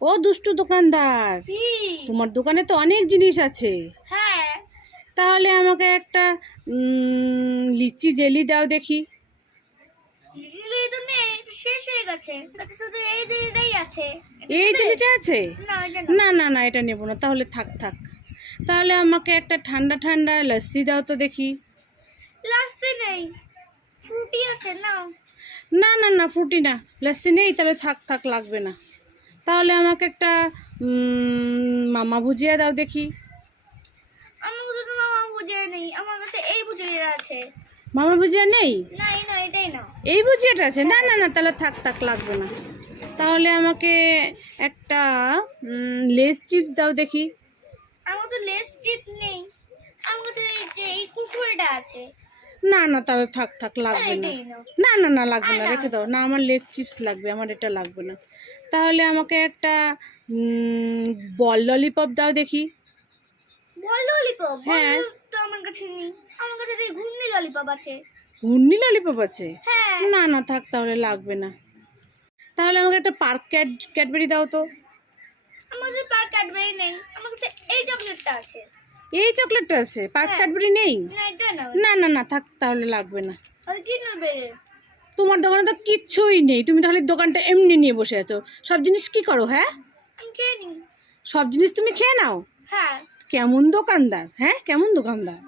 ও দুষ্টু দোকানদার, কি? তোমার দোকানে তো অনেক জিনিস আছে। হ্যাঁ, তাহলে আমাকে একটা লিচি জেলি দাও দেখি। লিলি তো নেই, এটা শেষ হয়ে গেছে। তাতে শুধু এই জেলিটাই আছে। এটা এই নেবে? জেলিটা আছে? না, এটা না। না না না, এটা নেবো না, তাহলে থাক থাক। তাহলে আমাকে একটা ঠান্ডা ঠান্ডা লস্যি দাও তো দেখি। লাস্সি নেই, ফ্রুটি আছে, নাও। না না না, ফ্রুটি না, লস্যি নেই, তাহলে থাক থাক, লাগবে না। তাহলে আমাকে একটা মামা ভুজিয়া দাও দেখি। আমার কাছে তো মামা ভুজিয়া নেই, আমার কাছে এই ভুজিয়াটা আছে। মামা ভুজিয়া নেই? না, এই না, এটাই না। এই ভুজিয়াটা আছে? না না না, তাহলে থাক থাক, লাগবে না। তাহলে আমাকে একটা লেস চিপস দাও দেখি। আমার কাছে লেস চিপ নেই, আমার কাছে এই কুকুরটা আছে। না না, তাহলে থাক থাক, লাগবে না। এটাই নাও। না না না, লাগবে না, রেখে দাও না, আমার লেস চিপস লাগবে, আমার এটা লাগবে না। তাহলে আমাকে একটা বল ললিপপ দাও দেখি। বল ললিপপ? হ্যাঁ। তো আমার কাছে নেই, আমার কাছে এই ঘূর্ণি ললিপপ আছে। ঘূর্ণি ললিপপ আছে? হ্যাঁ, না না, থাক, তাহলে লাগবে না। তাহলে আমাকে একটা পার্ক ক্যাডবেরি দাও তো। আমার কাছে পার ক্যাডবেরি নেই, আমার কাছে এই চকলেটটা আছে। এই চকলেটটা আছে, পার্ক হ্যাঁ। ক্যাডবেরি নেই? না, এটা নাও। না না না, থাক, তাহলে লাগবে না। আর কি নেবে? তোমার দোকানে তো কিচ্ছুই নেই, তুমি তাহলে দোকানটা এমনি নিয়ে বসে আছো। সব জিনিস কি করো? হ্যাঁ, আমি খেয়ে নিই। সব জিনিস তুমি খেয়ে নাও? হ্যাঁ। কেমন দোকানদার, হ্যাঁ, কেমন দোকানদার।